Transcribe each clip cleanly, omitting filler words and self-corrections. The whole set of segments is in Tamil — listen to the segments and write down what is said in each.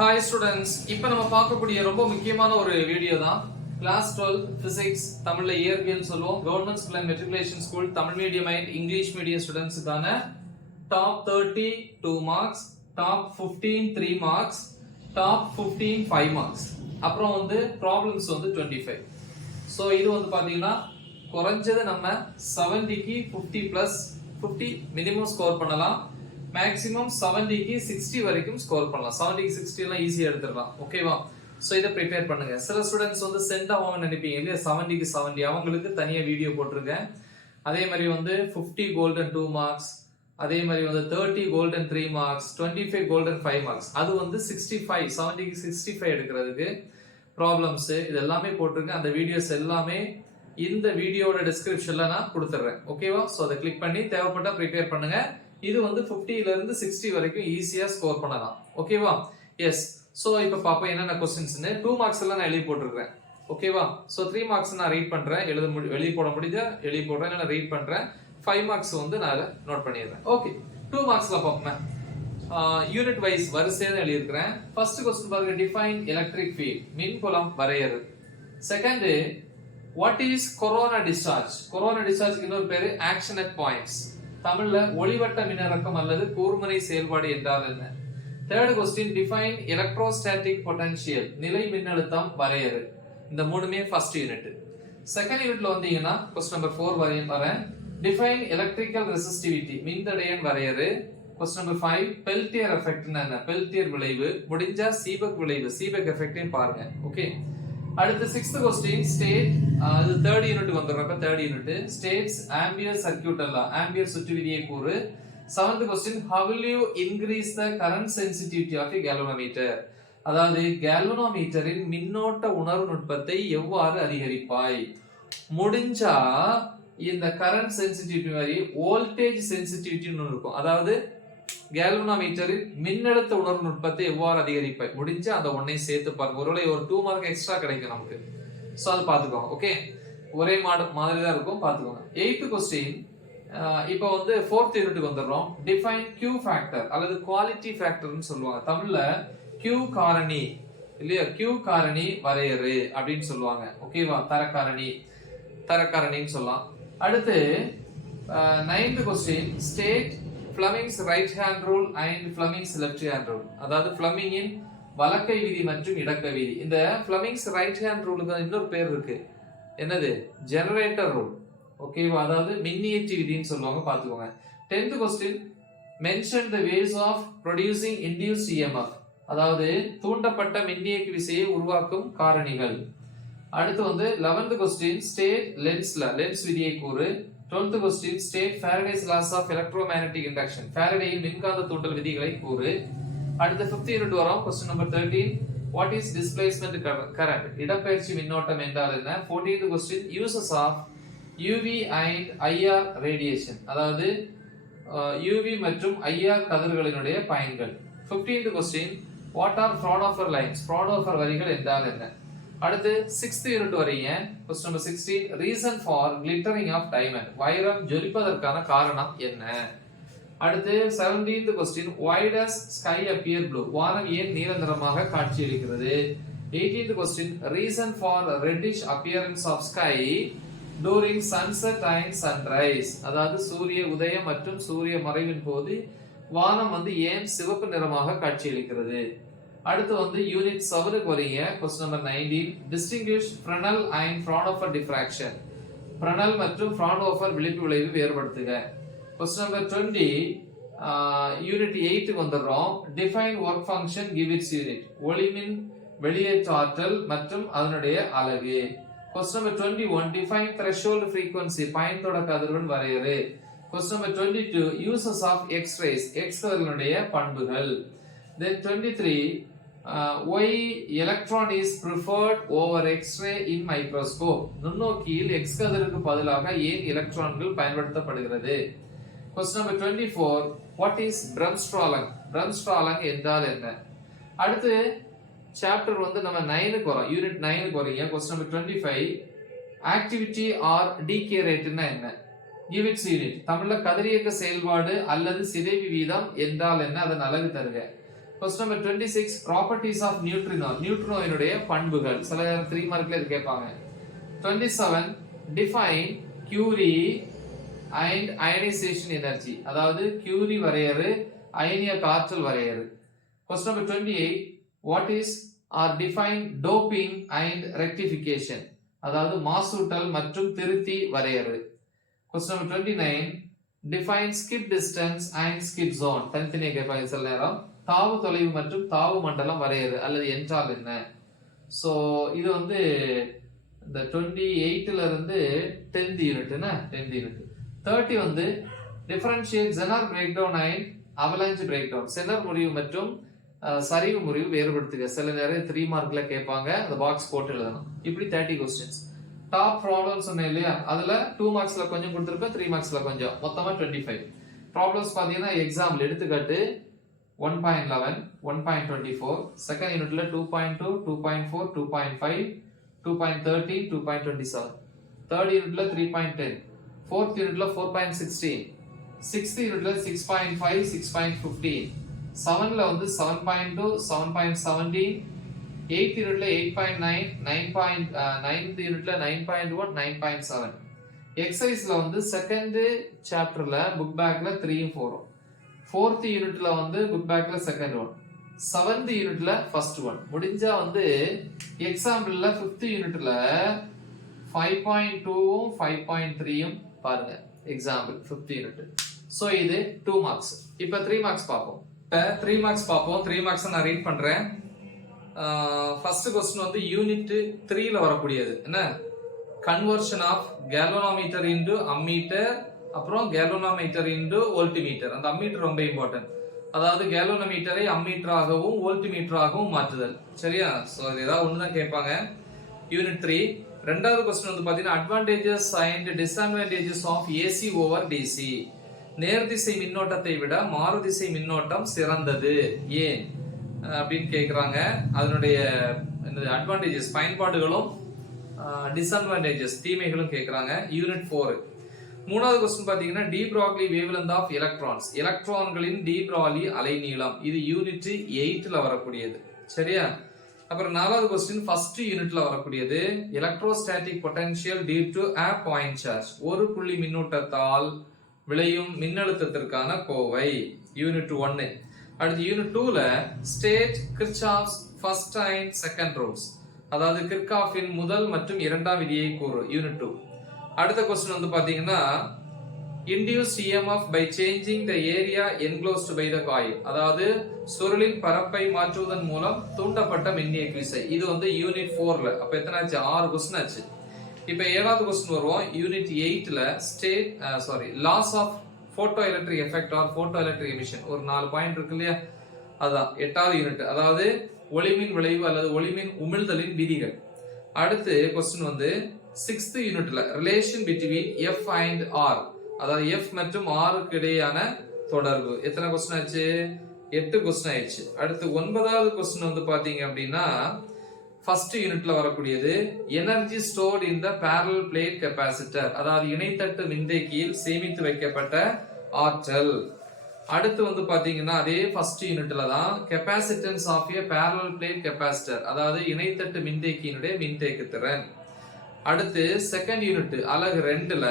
ஹாய் ஸ்டூடெண்ட்ஸ், இப்போ நம்ம பார்க்கக்கூடிய ரொம்ப முக்கியமான ஒரு வீடியோ தான். கிளாஸ் 12 பிசிக்ஸ் தமிழ்ல இயற்பியல் சொல்லுவோம். Government school and matriculation school Tamil medium and English medium ஸ்டூடெண்ட்ஸ்க்கான top 30 2 marks, top 15 3 marks, top 15 5 marks, அப்புறம் வந்து ப்ராப்ளம்ஸ் வந்து 25. ஸோ இது வந்து பாத்தீங்கன்னா குறைஞ்சது நம்ம 70க்கு 50 பிளஸ் 50 மினிமம் ஸ்கோர் பண்ணலாம். மேக்ஸிமம் 70க்கு 60 வரைக்கும் ஸ்கோர் பண்ணலாம். 70க்கு 60 எல்லாம் ஈஸியா எடுத்துடலாம். ஓகேவா? சோ இதை ப்ரிப்பேர் பண்ணுங்க. சில ஸ்டூடெண்ட்ஸ் வந்து சென்ட் ஆவாங்க நினைப்பீங்க இல்லையா, 70க்கு 70 அவங்களுக்கு தனியா வீடியோ போட்டிருக்கேன். அதே மாதிரி வந்து 50 கோல்டன் 2 மார்க்ஸ், அதே மாதிரி வந்து 30 கோல்டன் 3 மார்க்ஸ், 25 கோல்டன் 5 மார்க்ஸ். அது வந்து 65 70க்கு 65 எடுக்கிறதுக்கு ப்ராப்ளம்ஸ் இது எல்லாமே போட்டிருக்கேன். அந்த வீடியோஸ் எல்லாமே இந்த வீடியோட டிஸ்கிரிப்ஷன்ல நான் கொடுத்துறேன். ஓகேவா? சோ அதை கிளிக் பண்ணி தேவைப்பட்டா ப்ரிப்பேர் பண்ணுங்க. இது வந்து 50ல இருந்து 60 வரைக்கும் ஈஸியா ஸ்கோர் பண்ணலாம். ஓகேவா? எஸ். சோ இப்ப பாப்போம் என்னென்ன क्वेश्चंसனு. 2 மார்க்ஸ் எல்லாம் நான் எழுதி போட்டுருக்கேன். ஓகேவா? சோ 3 மார்க்ஸ் நான் ரீட் பண்றேன். எழுதி போட முடிஞ்சா எழுதி போடுறேன், நான் ரீட் பண்றேன். 5 மார்க்ஸ் வந்து நான் நோட் பண்ணிடுறேன். ஓகே, 2 மார்க்ஸ்ல பாப்போம். யூனிட் வைஸ் வரிசையா எழுதி இருக்கிறேன். ஃபர்ஸ்ட் क्वेश्चन பாருங்க, டிஃபைன் எலக்ட்ரிக் ஃபீல்ட், மின்புலம் வரையறு. Second, what is corona discharge? Corona டிஸ்சார்ஜ்க்கு இன்னொரு பேரு ஆக்ஷன் அட் பாயிண்ட்ஸ். தமிழ்ல ஒளிவட்ட மின்னிறக்கம் அல்லது கூர்முனை செயல்பாடு என்றால் என்ன? Third question, define electrostatic potential, நிலை மின்னழுத்தம் வரையறு. இந்த மூணுமே ஃபர்ஸ்ட் யூனிட். செகண்ட் யூனிட்ல வந்தீங்கன்னா क्वेश्चन நம்பர் 4 வரேன். டிஃபைன் எலக்ட்ரிக்கல் ரெசிஸ்டிவிட்டி, மின்தடையன் வரையறு. क्वेश्चन நம்பர் 5, பெல்டியர் எஃபெக்ட்னா என்ன? பெல்டியர் விளைவு. முடிஞ்சா சீபெக் விளைவு, சீபெக் எஃபெக்ட்டையும் பாருங்க. ஓகே, அடுத்து 6th क्वेश्चन, ஸ்டேட், இது 3rd யூனிட் வந்துறப்ப 3rd unit, states Ampere circuit அல்ல, ஆம்பியர் சுற்று விதியை கூறு. 7th question, how will you increase the current sensitivity of a galvanometer? அதாவது கேல்வனோமீட்டரின் மின்னோட்ட உணர்வு நுட்பத்தை எவ்வாறு அதிகரிப்பாய்? முடிஞ்சா இந்த கரண்ட் சென்சிட்டிவிட்டி மாதிரி வோல்டேஜ் சென்சிட்டிவிட்டின்னு இருக்கும். அதாவது கேல்வனோமீட்டரின் மின்னழுத்த உணர்வு நுட்பத்தை எவ்வாறு அதிகரிப்பாய்? முடிஞ்சா அந்த ஒன்னை சேர்த்து பாருங்க. ஒருவேளை ஒரு 2 மார்க் எக்ஸ்ட்ரா கிடைக்கும் நமக்கு. சோ அது பாத்துக்கோங்க. ஓகே, ஒரே மாதிரி தான் இருக்கும், பாத்துக்கோங்க. 8th क्वेश्चन, இப்போ வந்து 4th யூனிட் வந்துறோம். டிஃபைன் Q ஃபேக்டர் அல்லது குவாலிட்டி ஃபேக்டர்னு சொல்லுவாங்க. தமிழ்ல Q காரணி இல்லையா, Q காரணி வரையறு அப்படின்னு சொல்லுவாங்க. ஓகேவா? தரக்காரணின்னு சொல்லலாம். அடுத்து 9th question, state Fleming's right hand rule and Fleming's left hand rule. அதாவது Fleming's வலக்கை விதி மற்றும் இடக்கை விதி. இந்த Fleming's right hand ruleக்கு இன்னொரு பேர் இருக்கு. என்னது? Generator rule. ஓகேவா? அதாவது மின்னியற்றி விதின்னு சொல்லுவாங்க, பாத்துக்கோங்க. 10th question, mention the ways of producing induced EMF. அதாவது தூண்டப்பட்ட மின்னியக்கு விசையை உருவாக்கும் காரணிகள். அடுத்து வந்து 11th क्वेश्चन, state லென்ஸ் விதியை கூறு. 12th question, state Faraday's laws of electromagnetic induction. ஃபாரடேயின் மின்காந்த தூண்டல் விதிகளை கூறு. அடுத்து 5th யூனிட் வரோம். Question number 13, what is displacement current? இடப்பெயர்ச்சி மின்னோட்டம் என்றால் என்ன? 14th question, uses of UV and IR radiation. அதாவது UV மற்றும் IR கதிர்களினுடைய பயன்கள். 15th question, what are Fraunhofer lines? Fraunhofer வரிகள் என்றால் என்ன? அடுத்து 6th யூனிட் வரீங்க. Question number 16, reason for glittering of diamond. வைரம் ஜொலிப்பதற்கான காரணம் என்ன? அடுத்து 17th question, why does sky appear blue? வானம் ஏன் நீல நிறமாக காட்சியளிக்கிறது? 18th question, reason for reddish appearance of sky during sunset and sunrise. அதாவது சூரிய உதயம் மற்றும் சூரிய மறைவின் போது வானம் வந்து ஏன் சிவப்பு நிறமாக காட்சியளிக்கிறது? அடுத்து வந்து யூனிட் 7க்கு வரீங்க. Question number 19, distinguish Fresnel and Fraunhofer diffraction. Fresnel மற்றும் Fraunhofer விளிம்பு விளைவு வேறுபடுத்துக. क्वेश्चन நம்பர் 20, யூனிட் 8க்கு வந்துறோம். define work function, give its unit. ஒளிமின் வெளியேற்ற ஆற்றல் மற்றும் அதனுடைய அலகு. Question number 21, define threshold frequency, பயன்தொடக்க அதிர்வெண் வரையறு. Question number 22, uses of x-rays, x கதிர்களுடைய பண்புகள். Then 23, why electron is preferred over x-ray in microscope? நுண்ணோக்கியில் x கதிருக்கு பதிலாக ஏன் எலக்ட்ரான்கள் பயன்படுத்தப்படுகிறது? Question number 24, what is Bremsstrahlung? Bremsstrahlung என்றால் என்ன? அடுத்து சாப்டர் வந்து நம்ம 9க்கு வரோம். யூனிட் 9க்கு வரீங்க. Question number 25, activity or decay rate என்ன? give its unit. தமிழ்ல கதிரியக்க செயல்பாடு அல்லது சிதைவு வீதம் என்றால் என்ன? அதன் அலகு தருக. Question number 26, properties of neutrino. நியூட்ரினோவினுடைய பண்புகள். சில 3 மார்க்ல இது கேட்பாங்க. 27, define Curie and ionization energy. அதாவது Curie வரையறு, அயனியக்க ஆற்றல் வரையறு. Question number 28, what is or define doping and rectification. அதாவது மாசூட்டல் மற்றும் திருத்தி வரையறு. Question number 29, define skip distance and skip zone. தனித்தனியாக கேட்பாங்க சில நேரம். தாவு தொலைவு மற்றும் தாவு மண்டலம் வரையறு அல்லது என்றால் என்ன. ஸோ இது வந்து இந்த 28ல இருந்து 10th யூனிட்னா 10th யூனிட். 30 வந்து differentiate Zener breakdown and avalanche breakdown. Zener முறிவு மற்றும் சரிவு முறிவு வேறுபடுத்துக. சில நேரம் 3 மார்க்ல கேட்பாங்க, அந்த பாக்ஸ் போட்டு எழுதணும். இப்படி 30 கொஸ்டின்ஸ். டாப் ப்ராப்ளம் சொன்னேன் இல்லையா, அதுல 2 மார்க்ஸ்ல கொஞ்சம் கொடுத்துருப்பேன், 3 மார்க்ஸ்ல கொஞ்சம், மொத்தமா 25 ப்ராப்ளம்ஸ். பாத்தீங்கன்னா எக்ஸாம்பிள் எடுத்துக்காட்டு 1.11, 1.24, செகண்ட் யூனிட்ல 2.2, 2.4, 2.5, 2.30, 2.27, தேர்ட் யூனிட்ல 3.10, ஃபோர்த் யூனிட்ல 4.16, சிக்ஸ்த் யூனிட்ல 6.5, 6.15, செவன்ல வந்து 7.2, 7.17, எயித் யூனிட்ல 8.9, 9th யூனிட்ல 9.1, 9.7. எக்ஸசைஸ்ல வந்து செகண்ட் சாப்டர்ல புக் பேக்ல 3ம் 4ம், ஃபோர்த் யூனிட்ல வந்து புக் பேக்ல செகண்ட் ஒன், செவன்த் யூனிட்ல ஃபர்ஸ்ட் ஒன். முடிஞ்சா வந்து எக்ஸாம்பிள்ல 5th யூனிட்ல 5.2ம் 5.3ம் பாருங்க. Example 5th unit. சோ இது 2 மார்க்ஸ். இப்போ 3 மார்க்ஸ் பார்ப்போம். 3 மார்க்ஸ் பார்ப்போம். 3 மார்க்ஸ் நான் ரீட் பண்றேன். ஃபர்ஸ்ட் क्वेश्चन வந்து யூனிட் 3ல வரக்கூடியது. என்ன? Conversion of galvanometer into ammeter, அப்புறம் கேல்வனோமீட்டர் இன்டு வோல்ட்மீட்டர். அந்த அம்மீட்டர் ரொம்ப இம்பார்ட்டன்ட். அதாவது கேல்வனோமீட்டரை அம்மீட்டராகவும் வோல்ட்மீட்டராகவும் மாற்றுதல். சரியா? சோ அது ஏதாவது ஒன்று தான் கேட்பாங்க. யூனிட் 3. ரெண்டாவது क्वेश्चन வந்து பாத்தீங்கன்னா advantages and disadvantages of AC over DC. நேர்திசை மின்னோட்டத்தை விட மாறுதிசை மின்னோட்டம் சிறந்தது ஏன் அப்படின்னு கேக்குறாங்க. அதனுடைய அட்வான்டேஜஸ் பயன்பாடுகளும் டிஸ்அட்வான்டேஜஸ் தீமைகளும் கேக்குறாங்க. யூனிட் 4. மூணாவது क्वेश्चन பாத்தீங்கன்னா de Broglie wavelength of electrons. எலக்ட்ரான்களின் டி ப்ராக்லி அலைநீளம். இது யூனிட் 8ல வரக்கூடியது. சரியா? அப்புறம் நாலாவது क्वेश्चन ஃபர்ஸ்ட் யூனிட்ல வரக்கூடியது electrostatic potential due to a point charge. ஒரு புள்ளி மின்னூட்டத்தால் விளையும் மின்னழுத்தத்திற்கான கோவை. யூனிட் 1. அடுத்து யூனிட் 2ல state Kirchhoff's first and second rules. அதாவது கிர்ச்சாஃபின் முதல் மற்றும் இரண்டாம் விதியை கூறு. யூனிட் 2. அடுத்த क्वेश्चन வந்து பாத்தீங்கன்னா induced EMF by changing the area enclosed by the coil. அதாவது சுருளின் பரப்பை மாற்றுவதன் மூலம் தூண்டப்பட்ட மின்னியக்கு விசை. இது வந்து யூனிட் 4ல. அப்ப எத்தனை ஆச்சு? 6 क्वेश्चन ஆச்சு. இப்போ ஏழாவது क्वेश्चन வருவோம். யூனிட் 8ல laws of photoelectric effect or photoelectric emission. ஒரு 4 பாயிண்ட் இருக்கு இல்லையா, அதான் 8வது யூனிட். அதாவது ஒளிமின் விளைவு அல்லது ஒளிமின் உமிழ்தலின் விதிகள். அடுத்து क्वेश्चन வந்து 6th யூனிட்ல relation between F and R. அதாவது F மற்றும் R க்கு இடையேயான தொடர்பு. எத்தனை क्वेश्चन ஆச்சு? 8 क्वेश्चन ஆயிடுச்சு. அடுத்து 9வது क्वेश्चन வந்து பாத்தீங்க அப்படின்னா ஃபர்ஸ்ட் யூனிட்ல வரக்கூடியது எனர்ஜி ஸ்டோர்ட் இன் தி parallel plate capacitor. அதாவது இணைத்தட்டு மின்தேக்கியில் சேமித்து வைக்கப்பட்ட ஆற்றல். அடுத்து வந்து பாத்தீங்கன்னா அதே ஃபர்ஸ்ட் யூனிட்ல தான் capacitance of a parallel plate capacitor. அதாவது இணைத்தட்டு மின்தேக்கியினுடைய மின்தேக்கு திறன். அடுத்து செகண்ட் யூனிட் அலகு 2ல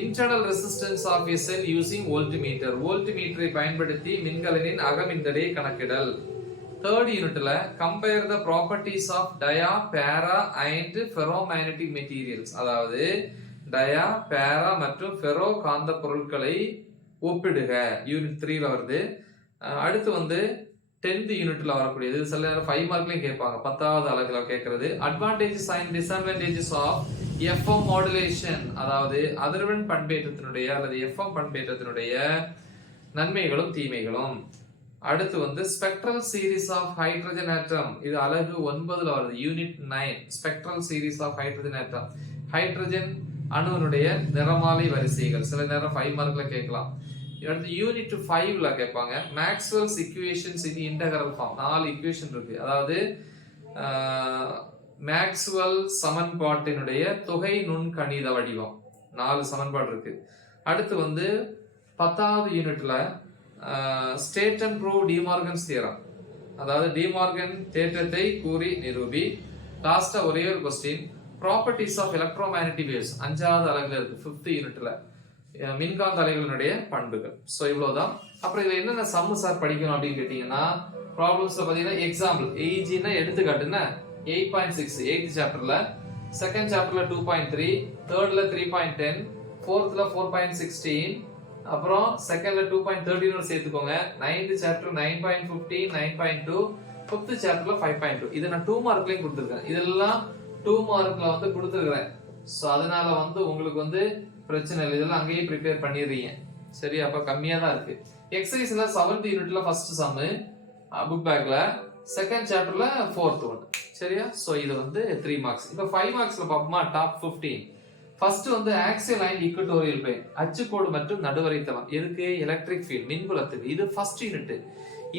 internal resistance of a cell using voltmeter. வோல்ட்மீட்டரை பயன்படுத்தி மின்கலனின் அகமின்தடையை கணக்கிடல். தேர்ட் யூனிட்ல compare the properties of dia, para and ferromagnetic materials. அதாவது டயா, பேரா மற்றும் ஃபெரோ காந்த பொருட்களை ஒப்பிடுக. யூனிட் 3ல வருது. அடுத்து வந்து 10th யூனிட்ல வரக்கூடியது. சில நேரம் 5 மார்க்லயும் கேட்பாங்க, 10வது அலகுல கேட்கறது advantages and disadvantages of FM modulation. அதாவது அதிர்வெண் பண்பேற்றத்தினுடைய அல்லது FM பண்பேற்றத்தினுடைய நன்மைகளும் தீமைகளும். அடுத்து வந்து spectral series of hydrogen atom. இது அலகு 9ல வருது. Unit 9 spectral series of hydrogen atom. Hydrogen அணுவினுடைய நிறமாலை வரிசைகள். சில நேரம் 5 மார்க்ல கேட்கலாம். அடுத்து யூனிட் 5ல கேட்பாங்க மேக்ஸ்வெல்ஸ் ஈக்குவேஷன்ஸ் இன் இன்டெகிரல் ஃபார்ம். 4 ஈக்குவேஷன் இருக்கு. அதாவது மேக்ஸ்வெல் சமன்பாட்டினுடைய தொகை நுண்கணித வடிவம். 4 சமன்பாடு இருக்கு. அடுத்து வந்து 10வது யூனிட்ல state and prove De Morgan's theorem. அதாவது டிமார்கன் தேற்றத்தை கூறி நிரூபி. லாஸ்டா ஒரே ஒரு question, properties of electromagnetic waves 5வது அலகுல இருக்கு, 5th யூனிட்ல மின்காந்த அலைகளினுடைய பண்புகள். சோ இவ்வளவுதான். அப்புறம் இதுல என்னென்ன சம்மு சார் படிக்கணும் அப்படின்னு கேட்டீங்கன்னா, ப்ராப்ளம்ஸ்ல பாத்தீங்கன்னா எக்ஸாம்பிள் ஏஜினா எடுத்துக்காட்டுன்னா 8.6 8th சாப்டர்ல, செகண்ட் சாப்டர்ல 2.3, தேர்ட்ல 3.10, ஃபோர்த்ல 4.16, அப்புறம் செகண்ட்ல 2.13 சேர்த்துக்கோங்க. 9th சாப்டர் 9.15 9.2, 5th சாப்டர்ல 5.2. இத நான் 2 மார்க்லயும் கொடுத்திருக்கேன். இதெல்லாம் 2 மார்க்ல வந்து கொடுத்திருக்கேன். சோ அதனால வந்து உங்களுக்கு வந்து பிரச்சனை இல்லை, இதெல்லாம் அங்கேயே ப்ரிப்பேர் பண்ணிடுறீங்க. சரி, அப்ப கம்மியா தான் இருக்கு. எக்ஸசைஸ்ல 7th யூனிட்ல ஃபர்ஸ்ட் சம் புக் பேக்ல, செகண்ட் சாப்டர்ல 4th ஒன். சரியா? சோ இது வந்து 3 மார்க்ஸ். இப்ப 5 மார்க்ஸ்ல பாப்போமா? டாப் 15. ஃபர்ஸ்ட் வந்து ஆக்சியல் லைன் ஈக்குவட்டோரியல் பிளேன், அச்சுக்கோடு மற்றும் நடுவரை தளம். எதுக்கு? எலக்ட்ரிக் ஃபீல்ட், மின்புலத்துக்கு. இது ஃபர்ஸ்ட் யூனிட்.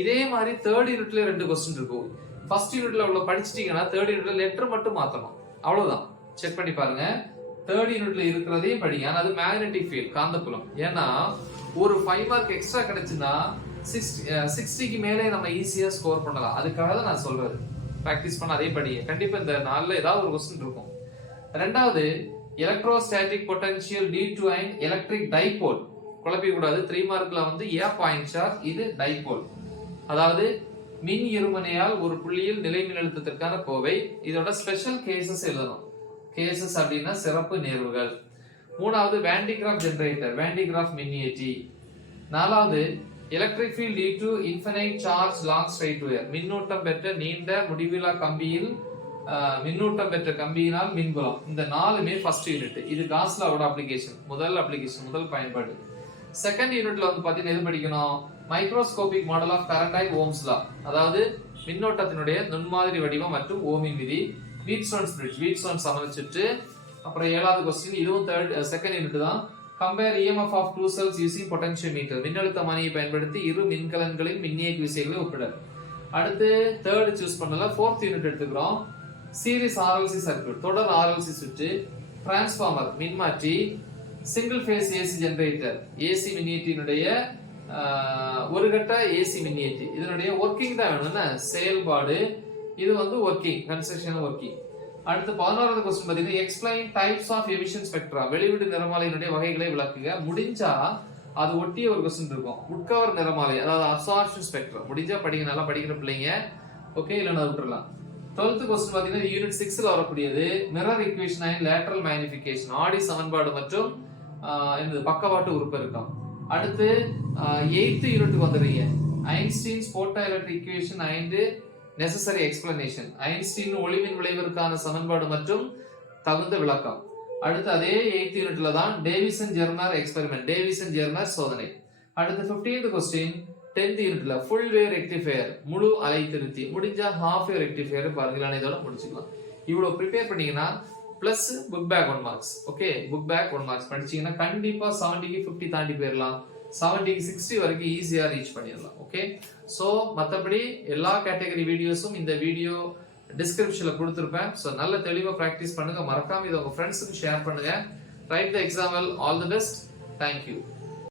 இதே மாதிரி தேர்ட் யூனிட்ல 2 क्वेश्चन இருக்கும். ஃபர்ஸ்ட் யூனிட்ல உள்ள படிச்சிட்டீங்கன்னா தேர்ட் யூனிட்ல லெட்டர் மட்டும் மாத்தணும், அவ்வளவுதான். செக் பண்ணி பாருங்க. தேர்ட் யூனிட்ல இருக்கிறதையும் படிங்க. ஆனா அது மேக்னெட்டிக் ஃபீல்ட், காந்தப்புலம். ஏன்னா ஒரு 5 மார்க் எக்ஸ்ட்ரா கிடைச்சுன்னா 60க்கு மேலே நம்ம ஈஸியா ஸ்கோர் பண்ணலாம். அதுக்காக தான் நான் சொல்றது. பிராக்டிஸ் பண்ண அதே படிங்க. கண்டிப்பா இந்த நாள்ல ஏதாவது ஒரு क्वेश्चन இருக்கும். ரெண்டாவது electrostatic potential D2 and electric dipole. குழப்பி கூடாது. 3 மார்க்ல வந்து A பாயிண்ட் சார்ஜ், இது டைபோல். அதாவது மின் இருமுனையால் ஒரு புள்ளியில் நிலை மின்னழுத்தத்திற்கான கோவை. இதோட ஸ்பெஷல் கேசஸ் எழுதணும். கேசஸ் அப்படின்னா சிறப்பு நேர்வுகள். மூணாவது வேண்டிகிராஃப் ஜெனரேட்டர், வேண்டிகிராஃப் மின்னியற்றி. நாலாவது electric field D2 infinite charge long straight wire, மின்னூட்டம் பெற்ற நீண்ட முடிவிலா கம்பியில் மின்னூட்டம் பெற்ற கம்பியினால் மின்புலம். இந்த 4மே ஃபர்ஸ்ட் யூனிட். இது காஸ் லாவோட அப்ளிகேஷன், முதல் பயன்பாடு. செகண்ட் யூனிட்ல வந்து பாத்தீங்கன்னா எது படிக்கணும்? மைக்ரோஸ்கோபிக் மாடல் ஆஃப் கரண்ட் ஐ ஓம்ஸ் லா, அதாவது மின்னோட்டத்தினுடைய நுண்மாதிரி வடிவம் மற்றும் ஓமின் விதி. வீட்ஸ்டோன்ஸ் பிரிட்ஜ், வீட்ஸ்டோன் சமன்சுற்று. அப்புறம் 7வது क्वेश्चन, இதுவும் செகண்ட் யூனிட் தான். Compare EMF of two cells using potentiometer, மின்னழுத்தமானியை பயன்படுத்தி இரு மின்கலன்களின் மின்னியக்கு விசைகளை ஒப்பிடல். அடுத்து தேர்ட் சூஸ் பண்ணல. 4th யூனிட் எடுத்துக்கிறோம். சீரிஸ் RLC சர்க்யூட், தொடர் RLC சுற்று. டிரான்ஸ்ஃபார்மர், மின்மாற்றி. Single phase AC generator, AC மின்னியற்றியினுடைய ஒரு கட்ட AC மின்னியற்றி. இதனுடைய ஒர்க்கிங் தான் வேணும்னா செயல்பாடு. இது வந்து ஒர்க்கிங், கன்ஸ்ட்ரக்ஷன் ஒர்க்கிங். அடுத்து 11வது क्वेश्चन பாத்தீங்கன்னா explain types of emission spectra, வெளிவிடு நிறமாலையினுடைய வகைகளை விளக்குக. முடிஞ்சா அது ஒட்டிய ஒரு क्वेश्चन இருக்கும், உட்கவர் நிறமாலை, அதாவது அப்சார்ப்ஷன் ஸ்பெக்ட்ரம். முடிஞ்சா படிங்க, நல்லா படிக்கிற பிள்ளைங்க. ஓகே, இல்லைன்னா விட்டுறலாம். 12th क्वेश्चन பாத்தீங்கன்னா யூனிட் 6ல வரக்கூடியது mirror equation and lateral magnification, ஆடி சமன்பாடு மற்றும் இந்த பக்கவாட்டு உருப்பெருக்கம். அடுத்து 8th யூனிட்டுக்கு வந்துடுறீங்க. Einstein's photoelectric equation and necessary explanation, Einstein ஒளிமின் விளைவிற்கான சமன்பாடு மற்றும் தகுந்த விளக்கம். அடுத்து அதே 8th யூனிட்ல தான் Davisson Germer experiment, Davisson Germer சோதனை. அடுத்து 15th क्वेश्चन 10th யூனிட்ல ஃபுல் வேவ் ரெக்டிஃபையர், முழு அலை திருத்தி. முடிஞ்சா ஹாஃப் வேவ் ரெக்டிஃபையர் பாருங்க, இதோட முடிச்சுக்கலாம். இவ்வளவு ப்ரிப்பேர் பண்ணீங்கன்னா plus book back 1 marks. Okay, book back 1 marks படிச்சீங்கன்னா கண்டிப்பா 70க்கு 50 தாண்டி போயிடலாம். 70க்கு 60 வரைக்கும் ஈஸியா ரீச் பண்ணிடலாம். ஓகே, சோ மத்தபடி எல்லா கேட்டகரி வீடியோஸும் இந்த வீடியோ டிஸ்கிரிப்ஷன்ல கொடுத்திருப்பேன். சோ நல்ல தெளிவா பிராக்டிஸ் பண்ணுங்க. மறக்காம இதை உங்க ஃப்ரெண்ட்ஸுக்கு ஷேர் பண்ணுங்க. Right the example. All the best. Thank you.